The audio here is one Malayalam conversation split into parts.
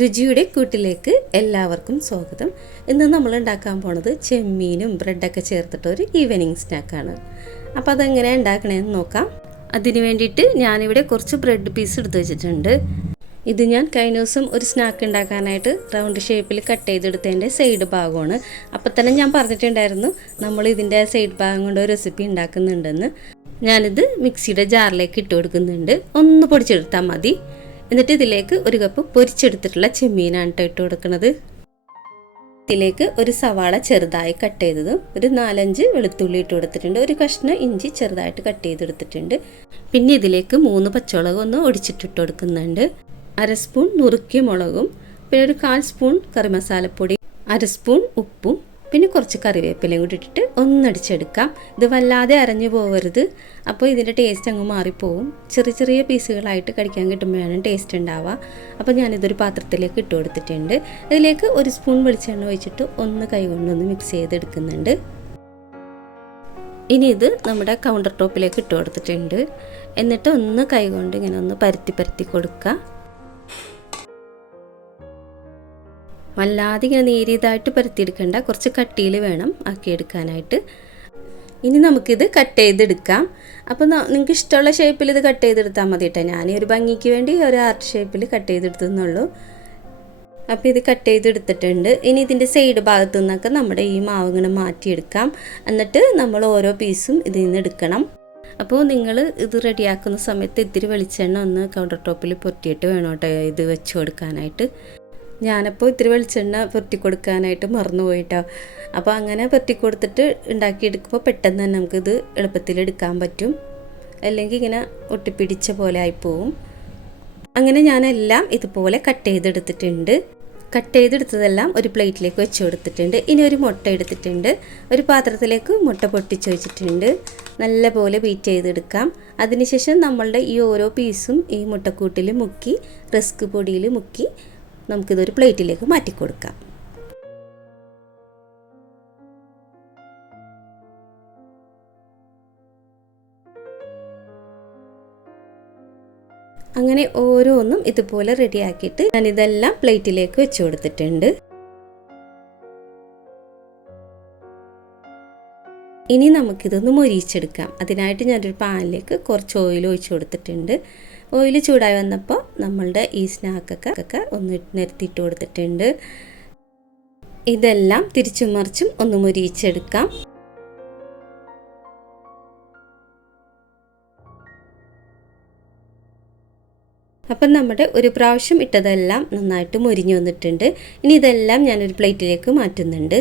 രുചിയുടെ കൂട്ടിലേക്ക് എല്ലാവർക്കും സ്വാഗതം. ഇന്ന് നമ്മൾ ഉണ്ടാക്കാൻ പോണത് ചെമ്മീനും ബ്രെഡൊക്കെ ചേർത്തിട്ട് ഒരു ഈവനിങ് സ്നാക്കാണ് അപ്പോൾ അതെങ്ങനെയാണ് ഉണ്ടാക്കണേന്ന് നോക്കാം. അതിന് വേണ്ടിയിട്ട് ഞാനിവിടെ കുറച്ച് ബ്രെഡ് പീസ് എടുത്തു വെച്ചിട്ടുണ്ട്. ഇത് ഞാൻ കഴിഞ്ഞ ദിവസം ഒരു സ്നാക്ക് ഉണ്ടാക്കാനായിട്ട് റൗണ്ട് ഷേപ്പിൽ കട്ട് ചെയ്തെടുത്തതിന്റെ സൈഡ് ഭാഗമാണ്. അപ്പോൾ തന്നെ ഞാൻ പറഞ്ഞിട്ടുണ്ടായിരുന്നു നമ്മൾ ഇതിന്റെ സൈഡ് ഭാഗം കൊണ്ട് റെസിപ്പി ഉണ്ടാക്കുന്നുണ്ടെന്ന്. ഞാനിത് മിക്സിയുടെ ജാറിലേക്ക് ഇട്ട് കൊടുക്കുന്നുണ്ട്. ഒന്ന് പൊടിച്ചെടുത്താൽ മതി. എന്നിട്ട് ഇതിലേക്ക് ഒരു കപ്പ് പൊരിച്ചെടുത്തിട്ടുള്ള ചെമ്മീനാണ് കേട്ടോ ഇട്ട് കൊടുക്കുന്നത് ഇതിലേക്ക് ഒരു സവാള ചെറുതായി കട്ട് ചെയ്തതും ഒരു നാലഞ്ച് വെളുത്തുള്ളി ഇട്ട് കൊടുത്തിട്ടുണ്ട്. ഒരു കഷ്ണം ഇഞ്ചി ചെറുതായിട്ട് കട്ട് ചെയ്തെടുത്തിട്ടുണ്ട്. പിന്നെ ഇതിലേക്ക് മൂന്ന് പച്ചമുളക് ഒന്ന് ഒടിച്ചിട്ടിട്ട് കൊടുക്കുന്നുണ്ട്. അര സ്പൂൺ നുറുക്കിയ മുളകും പിന്നെ ഒരു കാൽ സ്പൂൺ കറി മസാലപ്പൊടി അര സ്പൂൺ ഉപ്പും പിന്നെ കുറച്ച് കറിവേപ്പിലയും കൂടി ഇട്ടിട്ട് ഒന്നടിച്ചെടുക്കാം. ഇത് വല്ലാതെ അരഞ്ഞു പോകരുത് അപ്പോൾ ഇതിന്റെ ടേസ്റ്റ് അങ്ങ് മാറിപ്പോവും. ചെറിയ ചെറിയ പീസുകളായിട്ട് കടിക്കാൻ കിട്ടുമ്പോഴാണ് ടേസ്റ്റ് ഉണ്ടാവുക. അപ്പോൾ ഞാനിതൊരു പാത്രത്തിലേക്ക് ഇട്ട് കൊടുത്തിട്ടുണ്ട്. ഇതിലേക്ക് ഒരു സ്പൂൺ വെളിച്ചെണ്ണ ഒഴിച്ചിട്ട് ഒന്ന് കൈകൊണ്ടൊന്ന് മിക്സ് ചെയ്തെടുക്കുന്നുണ്ട്. ഇനി ഇത് നമ്മുടെ കൗണ്ടർ ടോപ്പിലേക്ക് ഇട്ട് കൊടുത്തിട്ടുണ്ട്. എന്നിട്ട് ഒന്ന് കൈകൊണ്ട് ഇങ്ങനെ ഒന്ന് പരത്തി പരത്തി കൊടുക്കുക. വല്ലാതെ ഇങ്ങനെ നേരിയതായിട്ട് പരത്തിയെടുക്കേണ്ട. കുറച്ച് കട്ടിയിൽ വേണം ആക്കിയെടുക്കാനായിട്ട്. ഇനി നമുക്കിത് കട്ട് ചെയ്തെടുക്കാം. അപ്പോൾ നിങ്ങൾക്ക് ഇഷ്ടമുള്ള ഷേപ്പിൽ ഇത് കട്ട് ചെയ്തെടുത്താൽ മതി കേട്ടോ. ഞാൻ ഒരു ഭംഗിക്ക് വേണ്ടി ഒരു ആർട്ട് ഷേപ്പിൽ കട്ട് ചെയ്തെടുത്തെന്നുള്ളൂ അപ്പോൾ ഇത് കട്ട് ചെയ്തെടുത്തിട്ടുണ്ട്. ഇനി ഇതിന്റെ സൈഡ് ഭാഗത്തു നിന്നൊക്കെ നമ്മുടെ ഈ മാവ് ഇങ്ങനെ മാറ്റിയെടുക്കാം. എന്നിട്ട് നമ്മൾ ഓരോ പീസും ഇതിൽ നിന്ന് എടുക്കണം. അപ്പോൾ നിങ്ങൾ ഇത് റെഡിയാക്കുന്ന സമയത്ത് ഇത്തിരി വെളിച്ചെണ്ണ ഒന്ന് കൗണ്ടർ ടോപ്പിൽ പൊട്ടിയിട്ട് വേണം കേട്ടോ ഇത് വെച്ച് കൊടുക്കാനായിട്ട്. ഞാനപ്പോൾ ഇത്തിരി വെളിച്ചെണ്ണ പുരട്ടി കൊടുക്കാനായിട്ട് മറന്നു പോയിട്ടോ അപ്പോൾ അങ്ങനെ പുരട്ടി കൊടുത്തിട്ട് ഉണ്ടാക്കിയെടുക്കുമ്പോൾ പെട്ടെന്ന് തന്നെ നമുക്കിത് എളുപ്പത്തിൽ എടുക്കാൻ പറ്റും. അല്ലെങ്കിൽ ഇങ്ങനെ ഒട്ടിപ്പിടിച്ച പോലെ ആയിപ്പോവും. അങ്ങനെ ഞാനെല്ലാം ഇതുപോലെ കട്ട് ചെയ്തെടുത്തിട്ടുണ്ട്. കട്ട് ചെയ്തെടുത്തതെല്ലാം ഒരു പ്ലേറ്റിലേക്ക് വെച്ച് കൊടുത്തിട്ടുണ്ട്. ഇനി ഒരു മുട്ട എടുത്തിട്ടുണ്ട്. ഒരു പാത്രത്തിലേക്ക് മുട്ട പൊട്ടിച്ച് വെച്ചിട്ടുണ്ട്. നല്ലപോലെ ബീറ്റ് ചെയ്തെടുക്കാം. അതിനുശേഷം നമ്മളുടെ ഈ ഓരോ പീസും ഈ മുട്ടക്കൂട്ടിൽ മുക്കി റസ്ക് പൊടിയിൽ മുക്കി നമുക്കിതൊരു പ്ലേറ്റിലേക്ക് മാറ്റി കൊടുക്കാം അങ്ങനെ ഓരോന്നും ഇതുപോലെ റെഡിയാക്കിയിട്ട് ഞാനിതെല്ലാം പ്ലേറ്റിലേക്ക് വെച്ച് കൊടുത്തിട്ടുണ്ട്. ഇനി നമുക്കിതൊന്ന് മൊരിയിച്ചെടുക്കാം അതിനായിട്ട് ഞാനൊരു പാനിലേക്ക് കുറച്ച് ഓയിൽ ഒഴിച്ചു കൊടുത്തിട്ടുണ്ട്. ഓയിൽ ചൂടായി വന്നപ്പോൾ നമ്മളുടെ ഈ സ്നാക്കൊക്കെ ഒക്കെ ഒന്ന് നിരത്തിയിട്ട് കൊടുത്തിട്ടുണ്ട്. ഇതെല്ലാം തിരിച്ചും മറിച്ചും ഒന്ന് മുരിയിച്ചെടുക്കാം. അപ്പം നമ്മുടെ ഒരു പ്രാവശ്യം ഇട്ടതെല്ലാം നന്നായിട്ട് മുരിഞ്ഞു വന്നിട്ടുണ്ട്. ഇനി ഇതെല്ലാം ഞാനൊരു പ്ലേറ്റിലേക്ക് മാറ്റുന്നുണ്ട്.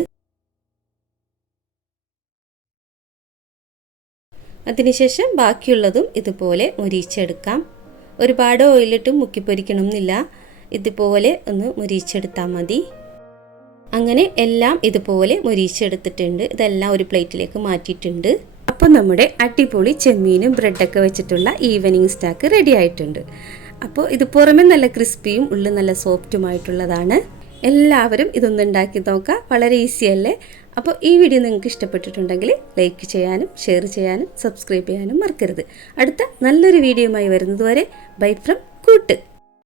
അതിനുശേഷം ബാക്കിയുള്ളതും ഇതുപോലെ മുരിയിച്ചെടുക്കാം. ഒരുപാട് ഓയിലിട്ട് മുക്കിപ്പൊരിക്കണം എന്നില്ല ഇതുപോലെ ഒന്ന് മുരിച്ചെടുത്താൽ മതി. അങ്ങനെ എല്ലാം ഇതുപോലെ മുരിച്ചെടുത്തിട്ടുണ്ട് ഇതെല്ലാം ഒരു പ്ലേറ്റിലേക്ക് മാറ്റിയിട്ടുണ്ട്. അപ്പോൾ നമ്മുടെ അടിപൊളി ചെമ്മീനും ബ്രെഡൊക്കെ വെച്ചിട്ടുള്ള ഈവനിങ് സ്റ്റാക്ക് റെഡി ആയിട്ടുണ്ട്. അപ്പോൾ ഇത് പുറമെ നല്ല ക്രിസ്പിയും ഉള്ളിൽ നല്ല സോഫ്റ്റുമായിട്ടുള്ളതാണ്. എല്ലാവരും ഇതൊന്നുണ്ടാക്കി നോക്കുക. വളരെ ഈസി അല്ലേ? അപ്പോൾ ഈ വീഡിയോ നിങ്ങൾക്ക് ഇഷ്ടപ്പെട്ടിട്ടുണ്ടെങ്കിൽ ലൈക്ക് ചെയ്യാനും ഷെയർ ചെയ്യാനും സബ്സ്ക്രൈബ് ചെയ്യാനും മറക്കരുത്. അടുത്ത നല്ലൊരു വീഡിയോയുമായി വരുന്നതുവരെ ബൈ ഫ്രം കൂട്ട്